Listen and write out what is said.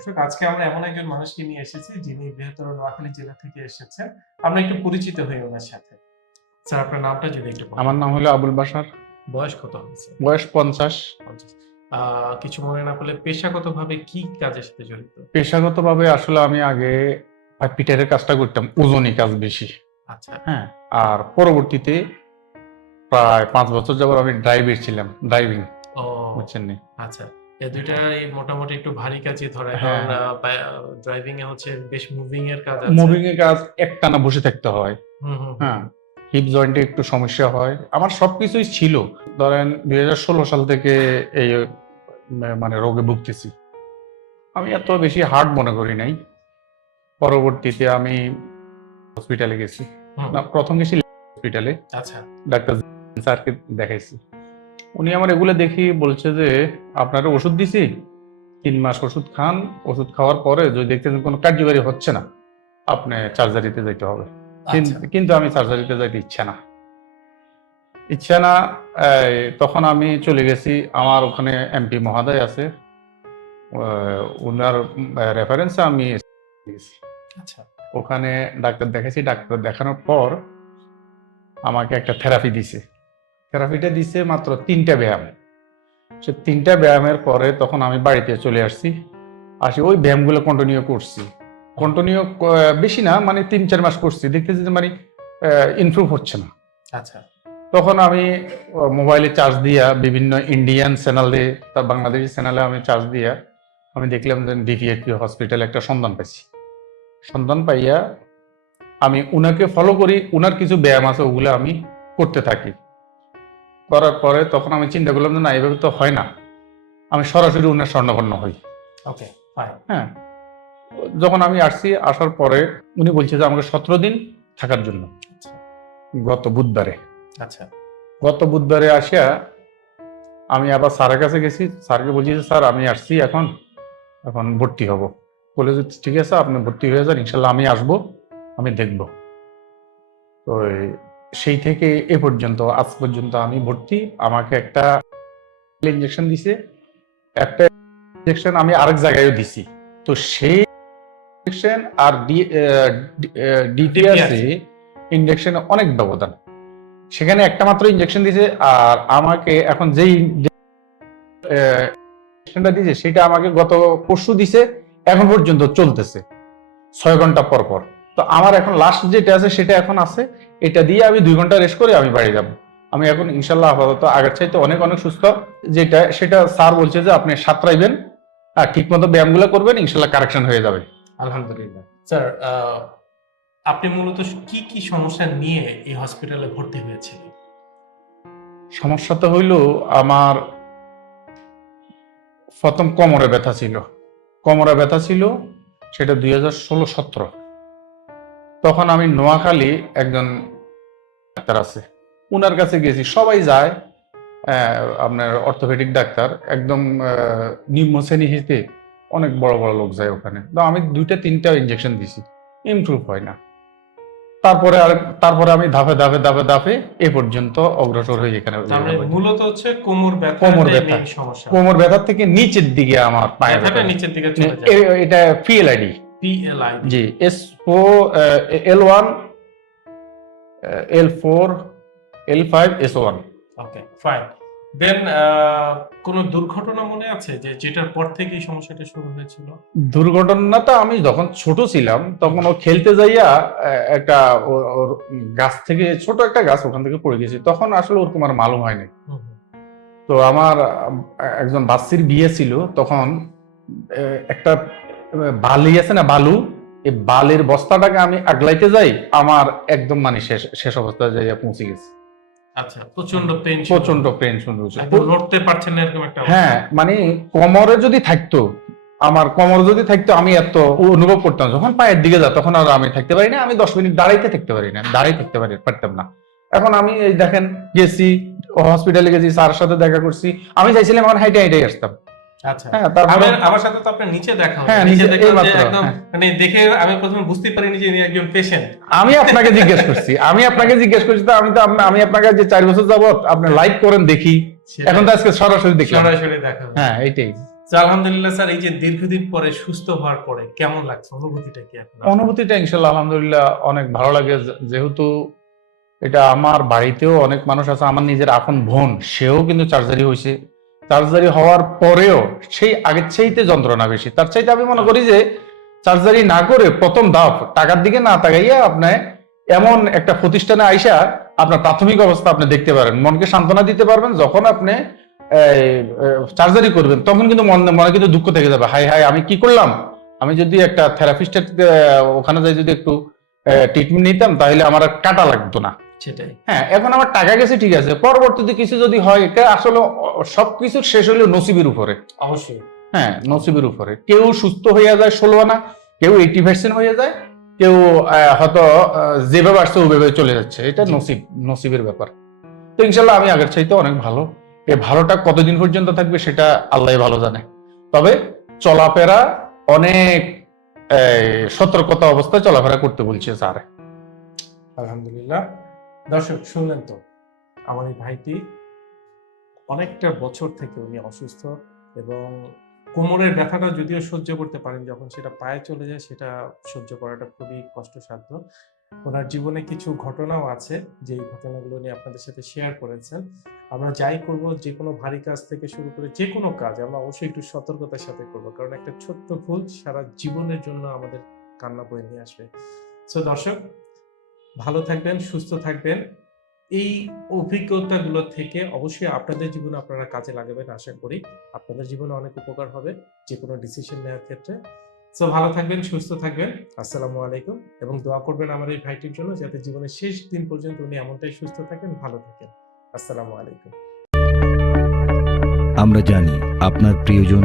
দর্শক আজকে আমরা এমন একজন মানুষকে নিয়ে এসেছি যিনি বৃহত্তর নোয়াখালী জেলা থেকে এসেছেন। আমরা একটু পরিচিত হই ওনার সাথে। স্যার আপনার নামটা যদি একটু আমার নাম হলো আবুল বাসার বয়স কত হয়েছে বয়স পঞ্চাশ। পঞ্চাশ। কিছু মনে না করলে পেশাগতভাবে কি কাজের সাথে জড়িত? পেশাগতভাবে আসলে আমি আগে পিটারের কাজটা করতাম ওজনই কাজ বেশি। আচ্ছা। হ্যাঁ আর পরবর্তীতে প্রায় পাঁচ বছর যাবত আমি ড্রাইভার ছিলাম ড্রাইভিং ও বুঝছেন আচ্ছা। দুইটা এই মোটামুটি একটু ভারী কাজই ধরে হ্যাঁ। কারণ ড্রাইভিং এ হচ্ছে বেশ মুভিং এর কাজ আছে। মুভিং এর কাজ একটানা বসে থাকতে হয়। হ্যাঁ হিপ জয়েন্টে একটু সমস্যা হয়। আমার সবকিছুই ছিল। ধরেন দুই সাল থেকে এই মানে রোগে ভুগতেছি। আমি এত বেশি হার্ড মনে করি নাই। পরবর্তীতে আমি হসপিটালে গেছি। না প্রথম গেছি হসপিটালে আচ্ছা। ডাক্তার স্যারকে দেখাইছি। উনি আমার এগুলো দেখি বলছে যে আপনার ওষুধ দিছি তিন মাস ওষুধ খান ওষুধ খাওয়ার পরে যদি দেখতেছেন কোনো কার্যকারী হচ্ছে না আপনি সার্জারিতে যেতে হবে। আচ্ছা। কিন্তু আমি সার্জারিতে যাইতে ইচ্ছা না। ইচ্ছা না তখন আমি চলে গেছি আমার ওখানে এমপি মহোদয় আছে ওনার রেফারেন্সে আমি। আচ্ছা। ওখানে ডাক্তার দেখাইছি ডাক্তার দেখানোর পর আমাকে একটা থেরাপি দিছে। থেরাপিটা দিছে মাত্র তিনটা ব্যায়াম। সে তিনটা ব্যায়ামের পরে তখন আমি বাড়িতে চলে আসছি। আসি ওই ব্যায়ামগুলো কন্টিনিউ করছি। কন্টিনিউ বেশি না মানে তিন চার মাস করছি। দেখতেছি যে মানে ইমপ্রুভ হচ্ছে না। আচ্ছা। তখন আমি মোবাইলে চার্জ দিয়া বিভিন্ন ইন্ডিয়ান চ্যানেলে তার বাংলাদেশি চ্যানেলে আমি চার্জ দিয়া আমি দেখলাম যে ডিপিএসপি হসপিটালে একটা সন্ধান পাইছি। সন্ধান পাইয়া আমি উনাকে ফলো করি উনার কিছু ব্যায়াম আছে ওগুলো আমি করতে থাকি। করার পরে তখন আমি চিন্তা করলাম যে না এভাবে তো হয় না। আমি সরাসরি উনার স্বর্ণপন্ন হই। ওকে হ্যাঁ। যখন আমি আসছি আসার পরে উনি বলছে যে আমাকে সতেরো দিন থাকার জন্য। আচ্ছা। গত বুধবারে। আচ্ছা। গত বুধবারে আসিয়া আমি আবার স্যারের কাছে গেছি। স্যারকে বলছি যে স্যার আমি আসছি এখন। এখন ভর্তি হব। বলে যে ঠিক আছে আপনি ভর্তি হয়ে যান। ইনশাল্লাহ আমি আসব আমি দেখব। তো সেই থেকে এ পর্যন্ত আজ পর্যন্ত আমি ভর্তি। আমাকে একটা ইঞ্জেকশন দিছে। একটা ইঞ্জেকশন আমি আরেক জায়গায়ও দিছি। তো সেই ইঞ্জেকশন আর ডিটিআরসি ইঞ্জেকশনে অনেক ব্যবধান। সেখানে একটা মাত্র ইঞ্জেকশন দিছে আর আমাকে এখন যেই ইঞ্জেকশনটা দিছে সেটা আমাকে গত পরশু দিছে এখন পর্যন্ত চলতেছে। ছয় ঘণ্টা পর পর। তো আমার এখন লাস্ট যেটা আছে সেটা এখন আছে। এটা দিয়ে আমি দুই ঘণ্টা রেস্ট করে আমি বাড়ি যাব। আমি এখন ইনশাল্লাহ আপাতত আগের চাইতে অনেক অনেক সুস্থ। যেটা সেটা স্যার বলছে যে আপনি সাঁতরাইবেন আর ঠিক মতো ব্যায়ামগুলো করবেন ইনশাল্লাহ কারেকশন হয়ে যাবে। আলহামদুলিল্লাহ। স্যার আপনি মূলত কি কি সমস্যা নিয়ে এই হসপিটালে ভর্তি হয়েছিলেন? সমস্যাটা হইল আমার প্রথম কোমরে ব্যথা ছিল। কোমরে ব্যথা ছিল সেটা দুই হাজার ষোলো সতেরো। তখন আমি নোয়াখালী একজন ডাক্তার আছে। উনার কাছে গেছি। সবাই যায় আপনার অর্থোপেডিক ডাক্তার একদম নিম্ন শ্রেণি হিতে অনেক বড় বড় লোক যায় ওখানে। তো আমি দুইটা তিনটা ইঞ্জেকশন দিছি। ইমপ্রুভ হয় না। তারপরে আর তারপরে আমি ধাপে ধাপে ধাপে ধাপে এ পর্যন্ত অগ্রসর হয়ে এখানে। মূলত হচ্ছে কোমর ব্যথা কোমর ব্যথা। সমস্যা। কোমর ব্যথার থেকে নিচের দিকে আমার পায়ে ব্যথা। নিচের দিকে চলে যায়। এটা PLID PLI G S four L one L four L five S one okay fine then কোন দুর্ঘটনা মনে আছে যে যেটার পর থেকে এই সমস্যাটা শুরু হয়েছিল? দুর্ঘটনাটা আমি যখন ছোট ছিলাম তখন ও খেলতে যাইয়া একটা ও- ওর গাছ থেকে ছোট একটা গাছ ওখান থেকে পড়ে গেছে। তখন আসলে ওর তোমার মালুম হয়নি। তো আমার একজন বাচ্চির বিয়ে ছিল তখন একটা বালি আছে না বালু এই বালির বস্তাটাকে আমি আগলাইতে যাই আমার একদম মানে শেষ শেষ অবস্থায় যাইয়া পৌঁছে গেছে। আচ্ছা প্রচণ্ড পেন প্রচণ্ড একদম লড়তে পারছেন না এরকম একটা হ্যাঁ মানে কোমরে যদি থাকতো আমার কোমর যদি থাকতো আমি এত অনুভব করতাম যখন পায়ের দিকে যা তখন আর আমি থাকতে পারি না আমি দশ মিনিট দাঁড়াইতে থাকতে পারি না দাঁড়াই থাকতে পারি পারতাম না। এখন আমি এই দেখেন গেছি হসপিটালে গেছি স্যারের সাথে দেখা করছি আমি চাইছিলাম আমার হাইটে হাইটে আসতাম। আমার আমার সাথে তো আপনার নিচে দেখা হ্যাঁ, নিচে নিচে দেখলাম যে এইমাত্র, একদম হ্যাঁ। মানে দেখে আমি প্রথমে বুঝতে পারিনি যে ইনি একজন পেশেন্ট আমি আপনাকে জিজ্ঞেস করছি। আমি আপনাকে জিজ্ঞেস করছি তো আমি তো আমি আপনাকে যে চার বছর যাবত আপনি লাইক করেন দেখি। এখন তো আজকে সরাসরি দেখলাম। সরাসরি দেখা হ্যাঁ এইটাই। আলহামদুলিল্লাহ স্যার এই যে দীর্ঘদিন পরে সুস্থ হওয়ার পরে কেমন লাগছে? অনুভূতিটা কি আপনার? অনুভূতিটা ইনশাল্লাহ আলহামদুলিল্লাহ অনেক ভালো লাগে। যেহেতু এটা আমার বাড়িতেও অনেক মানুষ আছে আমার নিজের আপন বোন সেও কিন্তু চার্জারি হয়েছে। চার্জারি হওয়ার পরেও সেই আগের চাইতে যন্ত্রণা বেশি। তার চাইতে আমি মনে করি যে, চার্জারি না করে প্রথম ধাপ, টাকার দিকে না তাকাইয়া আপনার এমন একটা প্রতিষ্ঠানে আইসা আপনার প্রাথমিক অবস্থা আপনি দেখতে পারেন। মনকে সান্ত্বনা দিতে পারবেন, যখন আপনি চার্জারি করবেন, তখন কিন্তু মন, মনে কিন্তু দুঃখ থেকে যাবে। হাই হাই আমি কি করলাম? আমি যদি একটা থেরাপিস্টের ওখানে যাই যদি একটু ট্রিটমেন্ট নিতাম, তাহলে আমার কাটা লাগতো না। সেটাই। হ্যাঁ এখন আমার টাকা গেছে ঠিক আছে। পরবর্তীতে কিছু যদি হয় এটা আসলে সবকিছু শেষ হইল নসিবের উপরে। অবশ্যই। হ্যাঁ নসিবের উপরে। কেউ সুস্থ হইয়া যায় ষোলো আনা কেউ এইটি পার্সেন্ট হয়ে যায় কেউ হয়তো যেভাবে আসছে ওইভাবে চলে যাচ্ছে। এটা নসিব নসিবের ব্যাপার। তো ইনশাল্লাহ আমি আগের চাইতে অনেক ভালো। এই ভালোটা কতদিন পর্যন্ত থাকবে সেটা আল্লাহ ভালো জানে। তবে চলাফেরা অনেক সতর্কতা অবস্থায় চলাফেরা করতে বলছে স্যার। আলহামদুলিল্লাহ। দর্শক, শুনলেন তো, আমার এই ভাইটি অনেকটা বছর থেকে উনি অসুস্থ এবং কোমরের ব্যথাটা যদিও সহ্য করতে পারেন, যখন সেটা পায়ে চলে যায় সেটা সহ্য করাটা খুবই কষ্টসাধ্য। ওনার জীবনে কিছু ঘটনাও আছে যে ঘটনাগুলো নিয়ে আপনাদের সাথে শেয়ার করেছেন। আমরা যাই করব, যে কোনো ভারী কাজ থেকে শুরু করে যে কোনো কাজ, আমরা অবশ্যই একটু সতর্কতার সাথে করব, কারণ একটা ছোট্ট ভুল সারা জীবনের জন্য আমাদের কান্না বয়ে নিয়ে আসবে। সো দর্শক ভালো থাকবেন, সুস্থ থাকবেন। এই অভিজ্ঞতাগুলো থেকে অবশ্যই আপনাদের জীবনে আপনারা কাজে লাগাবেন, আশা করি। আপনাদের জীবনে অনেক উপকার হবে যে কোনো ডিসিশন নেওয়ার ক্ষেত্রে। সো ভালো থাকবেন, সুস্থ থাকবেন। আসসালামু আলাইকুম এবং দোয়া করবেন আমার এই ভাইটির জন্য যাতে জীবনের শেষ দিন পর্যন্ত উনি এমনটাই সুস্থ থাকেন, ভালো থাকেন। আসসালামু আলাইকুম। আমরা জানি আপনার প্রিয়জন